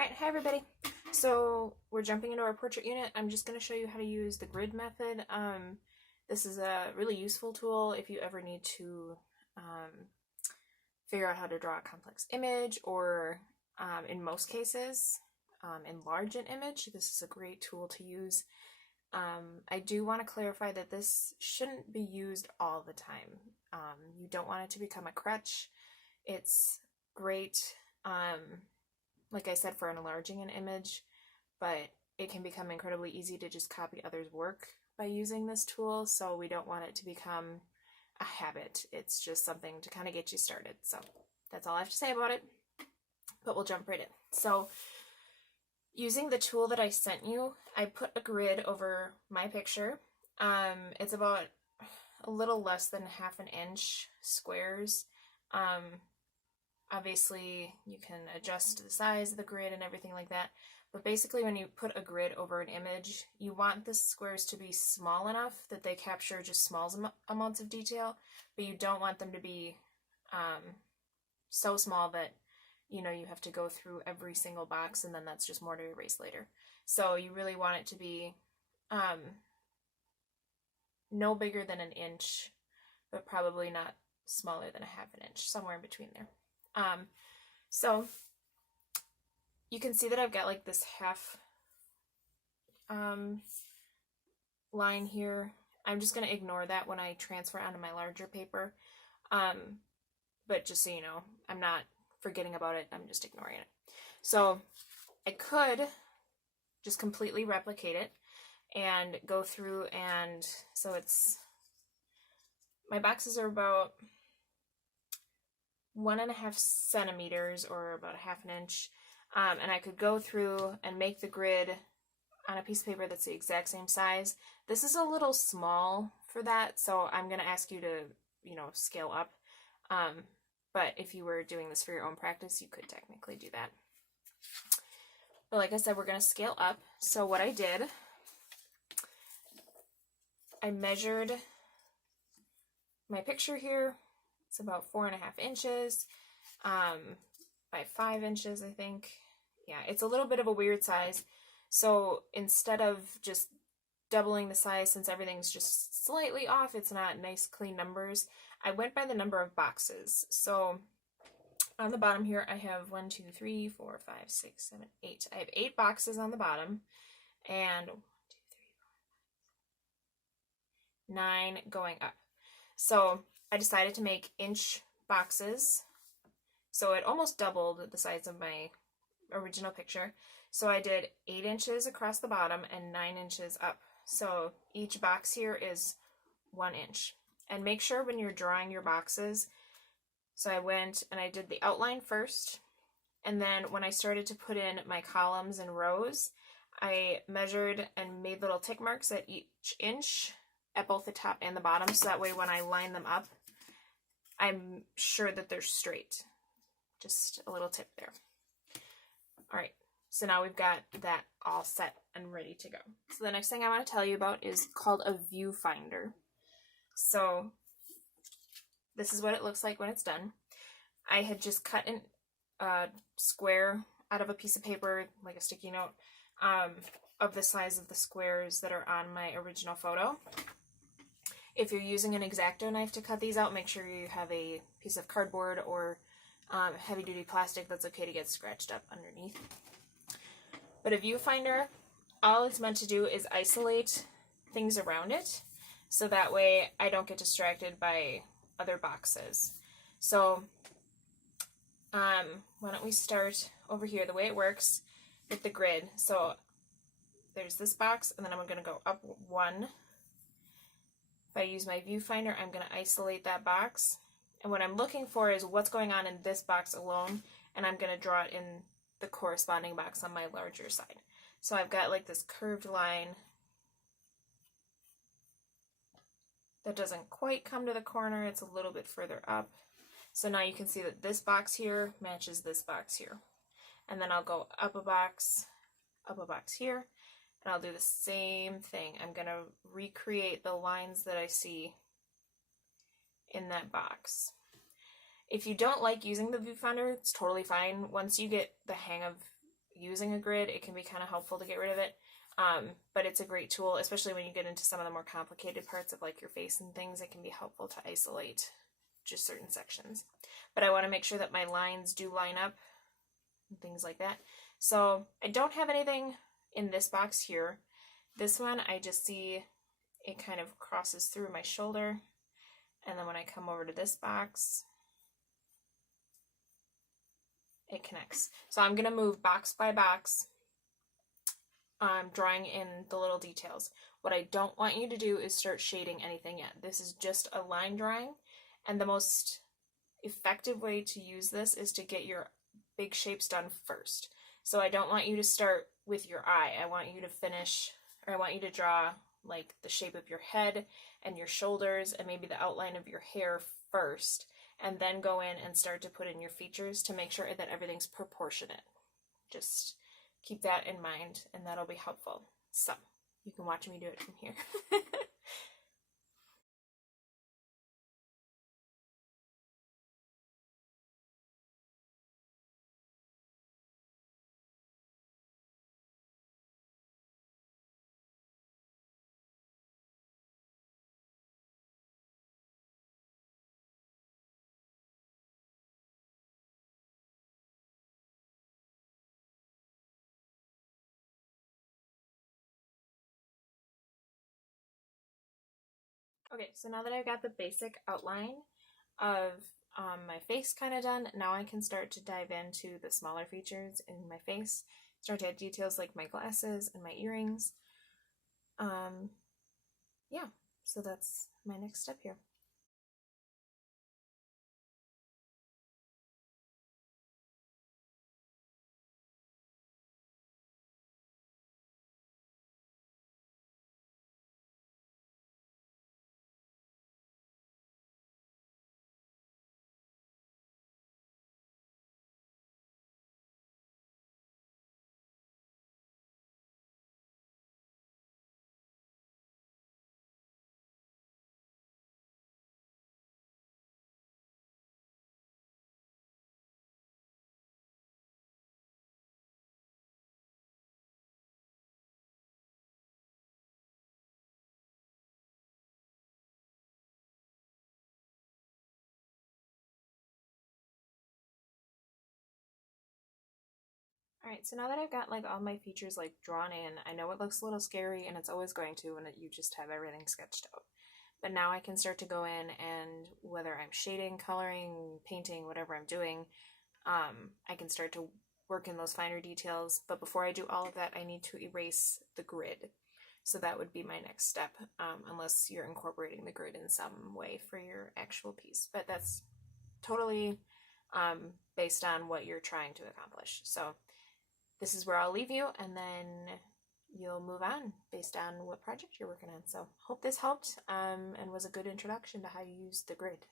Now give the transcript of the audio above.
Alright, hi everybody. So we're jumping into our portrait unit. I'm just going to show you how to use the grid method. This is a really useful tool if you ever need to figure out how to draw a complex image, or in most cases, enlarge an image. This is a great tool to use. I do want to clarify that this shouldn't be used all the time. You don't want it to become a crutch. It's great, like I said, for enlarging an image, but it can become incredibly easy to just copy others' work by using this tool, so we don't want it to become a habit. It's just something to kind of get you started. So that's all I have to say about it, but we'll jump right in. So using the tool that I sent you, I put a grid over my picture. It's about a little less than half an inch squares. Obviously, you can adjust the size of the grid and everything like that, but basically when you put a grid over an image, you want the squares to be small enough that they capture just small amounts of detail, but you don't want them to be so small that you have to go through every single box, and then that's just more to erase later. So you really want it to be no bigger than an inch, but probably not smaller than a half an inch, somewhere in between there. So you can see that I've got like this half line here. I'm just going to ignore that when I transfer onto my larger paper. But just so you know, I'm not forgetting about it, I'm just ignoring it. So I could just completely replicate it and go through, and so my boxes are about 1.5 centimeters, or about a half an inch, and I could go through and make the grid on a piece of paper that's the exact same size. This is a little small for that, so I'm going to ask you to, scale up. But if you were doing this for your own practice, you could technically do that. But like I said, we're going to scale up. So what I did, I measured my picture here. It's about 4.5 inches by 5 inches, I think. Yeah, it's a little bit of a weird size. So instead of just doubling the size, since everything's just slightly off, it's not nice clean numbers, I went by the number of boxes. So on the bottom here, I have 1, 2, 3, 4, 5, 6, 7, 8. I have 8 boxes on the bottom, and 1, 2, 3, 4, 9 going up. So I decided to make inch boxes, so it almost doubled the size of my original picture. So I did 8 inches across the bottom and 9 inches up. So each box here is 1 inch. And make sure when you're drawing your boxes, so I went and I did the outline first, and then when I started to put in my columns and rows, I measured and made little tick marks at each inch at both the top and the bottom, so that way when I line them up, I'm sure that they're straight. Just a little tip there. Alright, so now we've got that all set and ready to go. So the next thing I want to tell you about is called a viewfinder. So this is what it looks like when it's done. I had just cut a square out of a piece of paper, like a sticky note, of the size of the squares that are on my original photo. If you're using an X-Acto knife to cut these out, make sure you have a piece of cardboard or heavy-duty plastic that's okay to get scratched up underneath. But a viewfinder, all it's meant to do is isolate things around it, so that way I don't get distracted by other boxes. So why don't we start over here, the way it works with the grid. So there's this box, and then I'm going to go up 1. If I use my viewfinder, I'm going to isolate that box. And what I'm looking for is what's going on in this box alone, and I'm going to draw it in the corresponding box on my larger side. So I've got like this curved line that doesn't quite come to the corner, it's a little bit further up. So now you can see that this box here matches this box here. And then I'll go up a box here, and I'll do the same thing. I'm going to recreate the lines that I see in that box. If you don't like using the viewfinder, it's totally fine. Once you get the hang of using a grid, it can be kind of helpful to get rid of it. But it's a great tool, especially when you get into some of the more complicated parts of like your face and things. It can be helpful to isolate just certain sections. But I want to make sure that my lines do line up and things like that. So I don't have anything in this box here. This one, I just see it kind of crosses through my shoulder. And then when I come over to this box, it connects. So I'm going to move box by box, drawing in the little details. What I don't want you to do is start shading anything yet. This is just a line drawing, and the most effective way to use this is to get your big shapes done first. So I don't want you to start with your eye. I want you to finish, or I want you to draw like the shape of your head and your shoulders and maybe the outline of your hair first, and then go in and start to put in your features to make sure that everything's proportionate. Just keep that in mind, and that'll be helpful. So you can watch me do it from here. Okay, so now that I've got the basic outline of my face kind of done, now I can start to dive into the smaller features in my face, start to add details like my glasses and my earrings. Yeah, so that's my next step here. Alright, so now that I've got like all my features like drawn in, I know it looks a little scary, and it's always going to when you just have everything sketched out. But now I can start to go in, and whether I'm shading, coloring, painting, whatever I'm doing, I can start to work in those finer details. But before I do all of that, I need to erase the grid. So that would be my next step, unless you're incorporating the grid in some way for your actual piece. But that's totally based on what you're trying to accomplish. So this is where I'll leave you, and then you'll move on based on what project you're working on. So hope this helped and was a good introduction to how you use the grid.